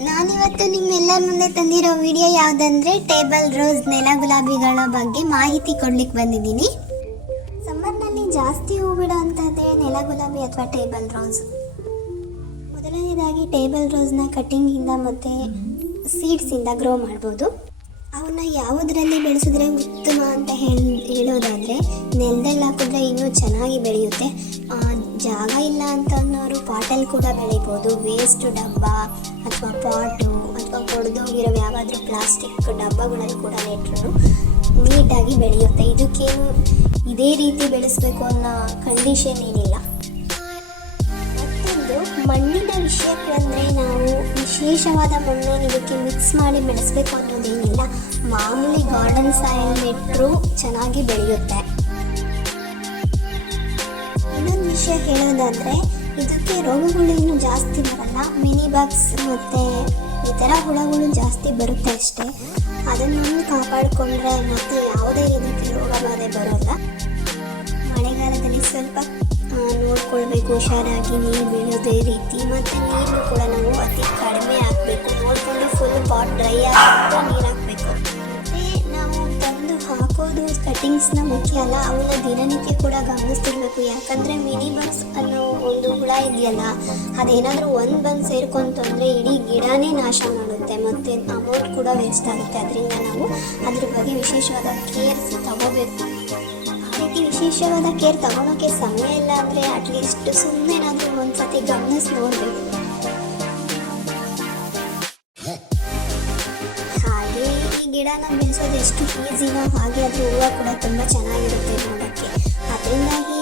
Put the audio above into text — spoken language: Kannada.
ಇವತ್ತು ನಿಮ್ಮೆಲ್ಲರ ಮುಂದೆ ತಂದಿರೋ ವಿಡಿಯೋ ಯಾವುದಂದ್ರೆ ಟೇಬಲ್, ರೋಸ್, ನೆಲ, ಗುಲಾಬಿಗಳ ಬಗ್ಗೆ ಮಾಹಿತಿ ಕೊಡ್ಲಿಕ್ಕೆ ಬಂದಿದ್ದೀನಿ. ಸಮ್ಮರ್ನಲ್ಲಿ ಜಾಸ್ತಿ ಹೂ ಬಿಡೋವಂಥದ್ದೇ ನೆಲ, ಗುಲಾಬಿ ಅಥವಾ ಟೇಬಲ್, ರೋಸ್? ಮೊದಲನೇದಾಗಿ ಟೇಬಲ್, ರೋಸ್ನ ಕಟ್ಟಿಂಗಿಂದ ಮತ್ತು ಸೀಡ್ಸಿಂದ ಗ್ರೋ ಮಾಡ್ಬೋದು. ಅವನ್ನ ಯಾವುದರಲ್ಲಿ ಬೆಳೆಸಿದ್ರೆ ಉತ್ತಮ ಅಂತ ಹೇಳಿ, ಹೇಳೋದಾದರೆ ನೆಲದಲ್ಲಿ ಹಾಕಿದ್ರೆ ಇನ್ನೂ ಚೆನ್ನಾಗಿ ಬೆಳೆಯುತ್ತೆ. ಜಾಗ ಇಲ್ಲ ಅಂತ ಅನ್ನೋರು ಪಾಟಲ್ಲಿ ಕೂಡ ಬೆಳಿಬೋದು. ವೇಸ್ಟ್ ಡಬ್ಬ ಅಥವಾ ಪಾಟು ಅಥವಾ ಒಡೆದೋಗಿರೋ ಯಾವಾದರೂ ಪ್ಲಾಸ್ಟಿಕ್ ಡಬ್ಬಗಳಲ್ಲಿ ಕೂಡ ನೆಟ್ಟರು ನೀಟಾಗಿ ಬೆಳೆಯುತ್ತೆ. ಇದಕ್ಕೇನು ಇದೇ ರೀತಿ ಬೆಳೆಸಬೇಕು ಅನ್ನೋ ಕಂಡೀಷನ್ ಏನಿಲ್ಲ. ಮತ್ತೊಂದು, ಮಣ್ಣಿನ ವಿಷಯಕ್ಕೆ ಅಂದರೆ ನಾವು ವಿಶೇಷವಾದ ಮಣ್ಣನ್ನು ಇದಕ್ಕೆ ಮಿಕ್ಸ್ ಮಾಡಿ ಬೆಳೆಸಬೇಕು ಅನ್ನೋದೇನಿಲ್ಲ. ಮಾಮೂಲಿ ಗಾರ್ಡನ್ ಸಾಯಲ್ ನೆಟ್ಟರು ಚೆನ್ನಾಗಿ ಬೆಳೆಯುತ್ತೆ. ಇನ್ನೊಂದು ವಿಷಯ ಹೇಳೋದಾದರೆ ಇದಕ್ಕೆ ರೋಗಗಳು ಇನ್ನೂ ಜಾಸ್ತಿ ಬರಲ್ಲ. ಮಿನಿ ಬಾಕ್ಸ್ ಮತ್ತು ಈ ಥರ ಹುಳಗಳು ಜಾಸ್ತಿ ಬರುತ್ತೆ ಅಷ್ಟೇ. ಅದನ್ನೊಂದು ಕಾಪಾಡಿಕೊಂಡ್ರೆ ಮತ್ತೆ ಯಾವುದೇ ರೀತಿ ರೋಗ ಬಾಧೆ ಬರೋಲ್ಲ. ಮಳೆಗಾಲದಲ್ಲಿ ಸ್ವಲ್ಪ ನೋಡ್ಕೊಳ್ಬೇಕು. ಹುಷಾರಾಗಿ ನೀರು ಬೀಳೋದೇ ರೀತಿ. ಮತ್ತು ನೀರು ಕೂಡ ನಾವು ಅತಿ ಕಡಿಮೆ ಹಾಕಬೇಕು. ನೋಡಿಕೊಂಡು ಫುಲ್ ಪಾಟ್ ಡ್ರೈ ಆಗಿಬಿಟ್ಟು ಹಾಕೋದು ಕಟಿಂಗ್ಸ್ನ ಮುಖ್ಯ ಅಲ್ಲ. ಅವನ್ನ ದಿನನಿತ್ಯ ಕೂಡ ಗಮನಿಸ್ತಿರ್ಬೇಕು. ಯಾಕಂದರೆ ಮಿನಿ ಬನ್ಸ್ ಅನ್ನೋ ಒಂದು ಹುಳ ಇದೆಯಲ್ಲ, ಅದೇನಾದರೂ ಒಂದು ಬಂದು ಸೇರ್ಕೊಂತು ಇಡೀ ಗಿಡನೇ ನಾಶ ಮಾಡುತ್ತೆ ಮತ್ತು ಅಮೌಂಟ್ ಕೂಡ ವೇಸ್ಟ್ ಆಗುತ್ತೆ. ಅದರಿಂದ ನಾವು ಅದ್ರ ಬಗ್ಗೆ ವಿಶೇಷವಾದ ಕೇರ್ ತಗೋಬೇಕು. ವಿಶೇಷವಾದ ಕೇರ್ ತಗೊಳ್ಳೋಕೆ ಸಮಯ ಇಲ್ಲ ಅಂದರೆ ಅಟ್ಲೀಸ್ಟ್ ಸುಮ್ಮನೆನಾದರೂ ಒಂದ್ಸತಿ ಗಮನಿಸಿ ನೋಡಬೇಕು. ಗಿಡನ ಬೆಳೆಸೋದು ಎಷ್ಟು ಈಸಿನೋ ಹಾಗೆ ಅದು ಹೂವು ಕೂಡ ತುಂಬ ಚೆನ್ನಾಗಿರುತ್ತೆ ನೋಡೋಕ್ಕೆ. ಅದರಿಂದಾಗಿ